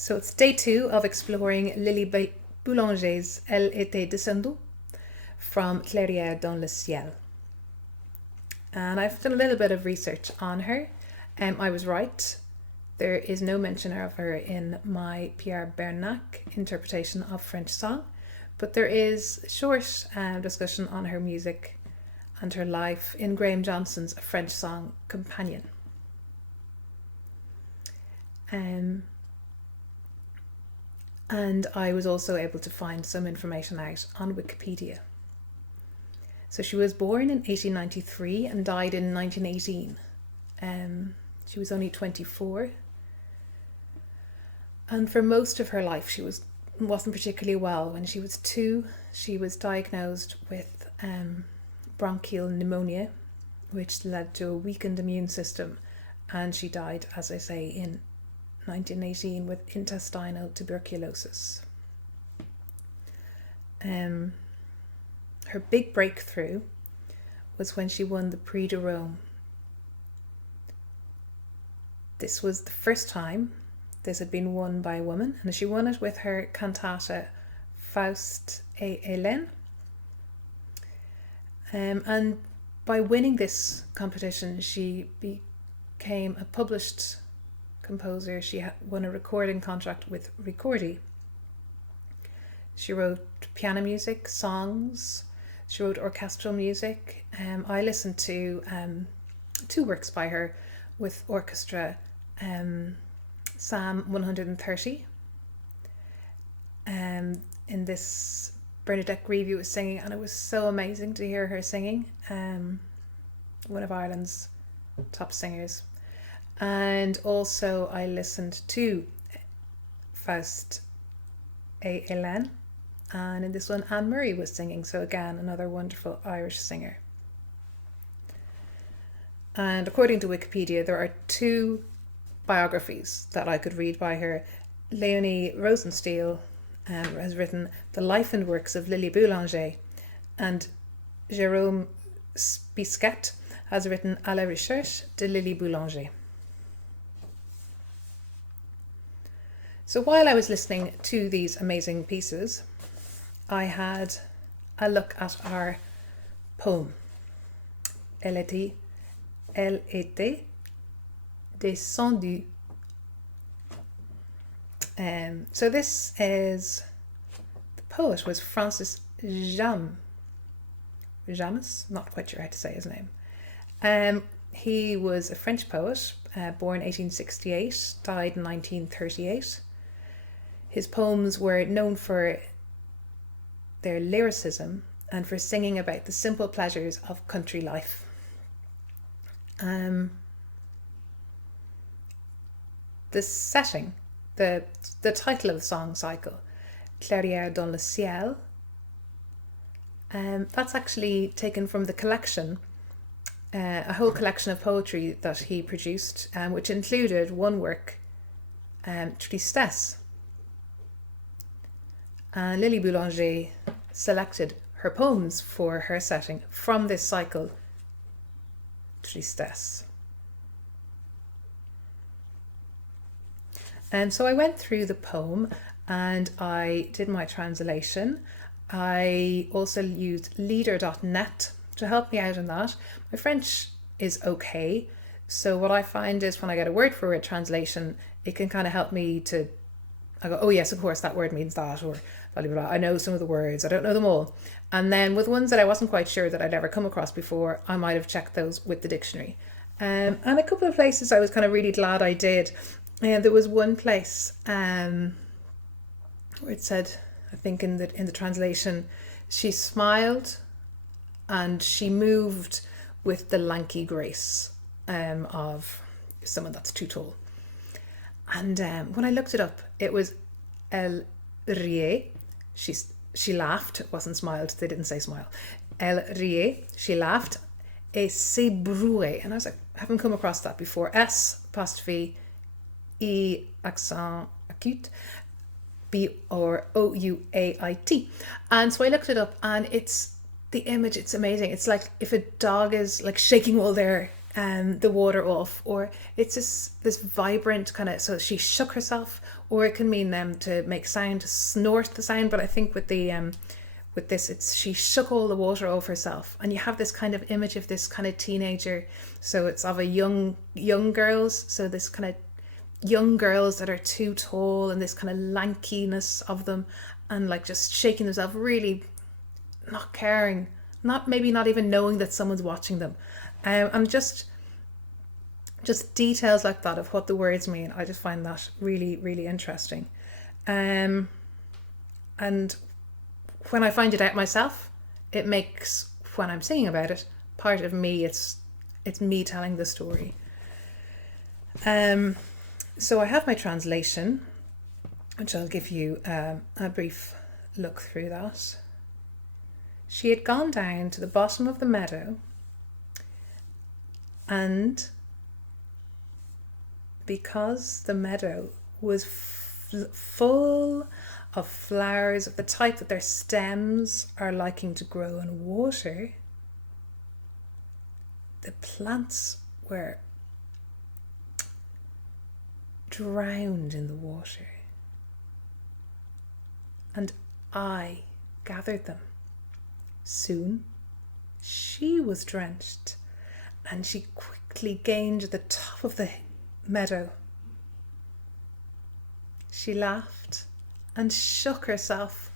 So it's day 2 of exploring Lili Boulanger's Elle était descendue from Clairieres dans le ciel. And I've done a little bit of research on her. I was right. There is no mention of her in my Pierre Bernac interpretation of French song, but there is a short discussion on her music and her life in Graham Johnson's French Song Companion. And I was also able to find some information out on Wikipedia. So she was born in 1893 and died in 1918. She was only 24. And for most of her life, she wasn't particularly well. When she was 2, she was diagnosed with bronchial pneumonia, which led to a weakened immune system. And she died, as I say, in 1918 with intestinal tuberculosis. Her big breakthrough was when she won the Prix de Rome. This was the first time this had been won by a woman, and she won it with her cantata Faust et Hélène. And by winning this competition, she became a published composer. She won a recording contract with Ricordi. She wrote piano music, songs. She wrote orchestral music. I listened to 2 works by her with orchestra. Psalm 130. In this, Bernadette Greevy was singing, and it was so amazing to hear her singing. One of Ireland's top singers. And also I listened to Faust et Hélène, and in this one Anne Murray was singing, so again another wonderful Irish singer. And according to Wikipedia, there are 2 biographies that I could read by her. Leonie Rosenstiel has written The Life and Works of Lili Boulanger, and Jérôme Bisquet has written À la recherche de Lili Boulanger. So while I was listening to these amazing pieces, I had a look at our poem. Elle était descendue. So this is, the poet was Francis Jammes, not quite sure how to say his name. He was a French poet, born 1868, died in 1938. His poems were known for their lyricism and for singing about the simple pleasures of country life. The setting, the title of the song cycle, Clairieres dans le ciel, that's actually taken from the collection, a whole collection of poetry that he produced, which included one work, Tristesse. And Lili Boulanger selected her poems for her setting from this cycle, Tristesse. And so I went through the poem and I did my translation. I also used leader.net to help me out on that. My French is okay, so what I find is when I get a word for word translation, it can kind of help me to, I go, oh yes, of course that word means that, or blah, blah, blah. I know some of the words, I don't know them all. And then with ones that I wasn't quite sure that I'd ever come across before, I might have checked those with the dictionary. And a couple of places I was kind of really glad I did. There was one place where it said, I think in the translation, she smiled and she moved with the lanky grace of someone that's too tall. And when I looked it up, it was Elle riait. She laughed. It wasn't smiled. They didn't say smile. Elle riait. She laughed. Et s'ébrouait. And I was like, I haven't come across that before. S apostrophe E accent acute. B or O-U-A-I-T. And so I looked it up, and it's the image. It's amazing. It's like if a dog is like shaking all their the water off, or it's this vibrant kind of, so she shook herself, or it can mean them to make sound, to snort the sound. But I think with the with this, it's she shook all the water off herself, and you have this kind of image of this kind of teenager. So it's of a young girls, so this kind of young girls that are too tall, and this kind of lankiness of them, and like just shaking themselves, really not caring, maybe not even knowing that someone's watching them. And just details like that of what the words mean, I just find that really, really interesting. And when I find it out myself, it makes, when I'm singing about it, part of me. It's me telling the story. So I have my translation, which I'll give you a brief look through that. She had gone down to the bottom of the meadow, and because the meadow was full of flowers of the type that their stems are liking to grow in water, the plants were drowned in the water, and I gathered them. Soon she was drenched, and she quickly gained the top of the meadow. She laughed and shook herself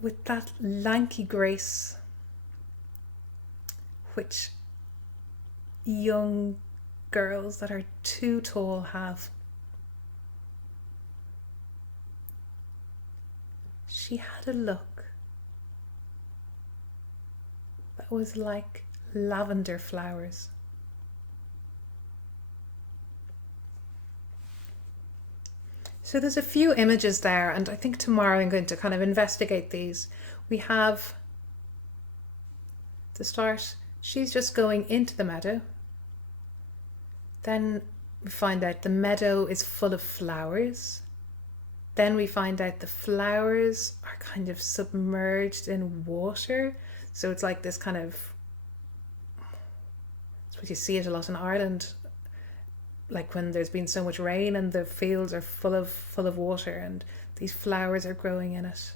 with that lanky grace which young girls that are too tall have. She had a look that was like lavender flowers. So there's a few images there, and I think tomorrow I'm going to kind of investigate these. We have the start, she's just going into the meadow. Then we find out the meadow is full of flowers. Then we find out the flowers are kind of submerged in water. So it's like this kind of, that's what you see it a lot in Ireland, like when there's been so much rain and the fields are full of water and these flowers are growing in it.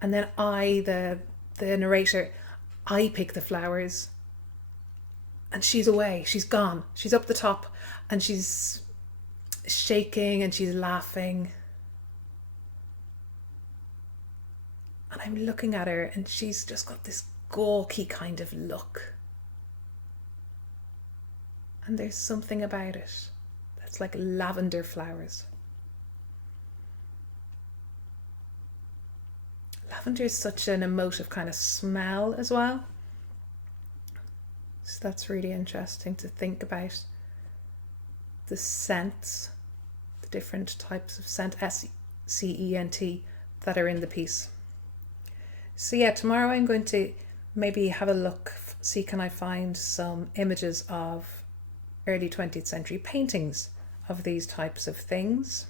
And then the narrator, I pick the flowers, and she's away, she's gone, she's up the top, and she's shaking and she's laughing. And I'm looking at her, and she's just got this gawky kind of look. And there's something about it that's like lavender flowers. Lavender is such an emotive kind of smell as well. So that's really interesting to think about. The scents, the different types of scent, S-C-E-N-T, that are in the piece. So yeah, tomorrow I'm going to maybe have a look, see can I find some images of early 20th century paintings of these types of things.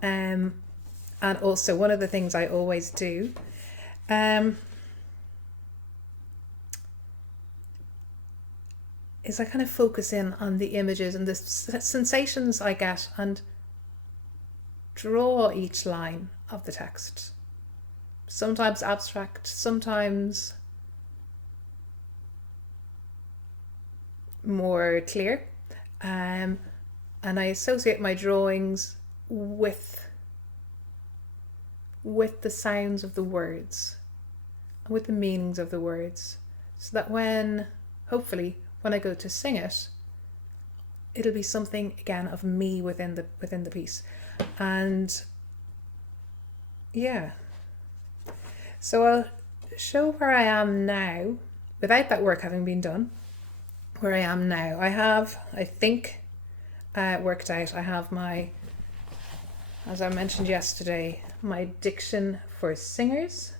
And also one of the things I always do is I kind of focus in on the images and the sensations I get and draw each line of the text. Sometimes abstract, sometimes more clear, and I associate my drawings with the sounds of the words, with the meanings of the words, so that hopefully when I go to sing it, it'll be something again of me within the piece. And yeah, so I'll show where I am now without that work having been done. Where I am now, I think worked out, I have my, as I mentioned yesterday, my diction for singers,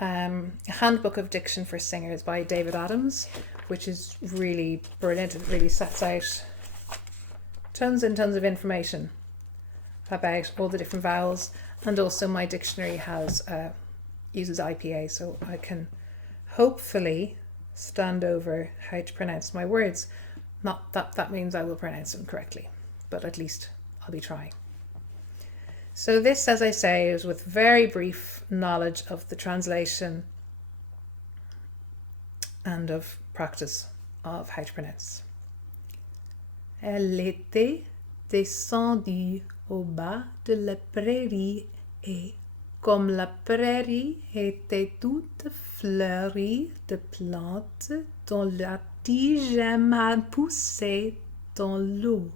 a handbook of diction for singers by David Adams, which is really brilliant. It really sets out tons and tons of information about all the different vowels, and also my dictionary uses IPA, so I can hopefully stand over how to pronounce my words. Not that that means I will pronounce them correctly, but at least I'll be trying. So this, as I say, is with very brief knowledge of the translation and of practice of how to pronounce. Elle était descendue au bas de la prairie et, comme la prairie était toute fleurie de plantes dont la tige aime pousser dans l'eau,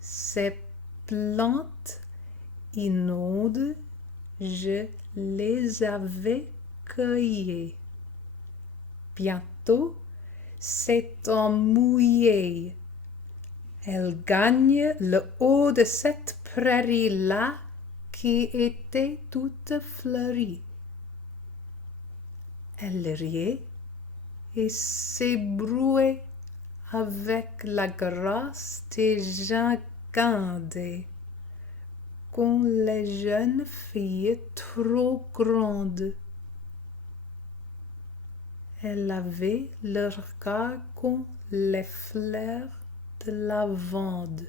ces plantes inondes, je les avais cueillies. Bientôt, s'étant mouillée, elle gagne le haut de cette prairie-là qui était toute fleurie. Elle riait et s'ébrouait avec la grâce des gens gardés, quand les jeunes filles trop grandes. Elle avait le regard comme les fleurs de lavande.